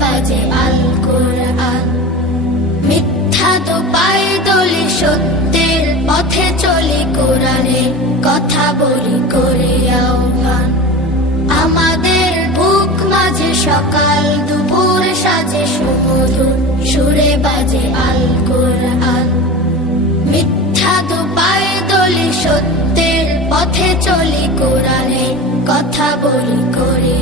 বাজে আল কোরআন। মিথ্যা তো পায়ে দলি, সত্যের পথে চলি, কোরআনের কথা বলি করে আহ্বান। আমাদের বুক মাঝে সকাল দুপুর সাজে, সুমধুর সুরে বাজে আল কোরআন। মিথ্যা তো পায়ে দলি, সত্যের পথে চলি, কোরআনের কথা বলি করে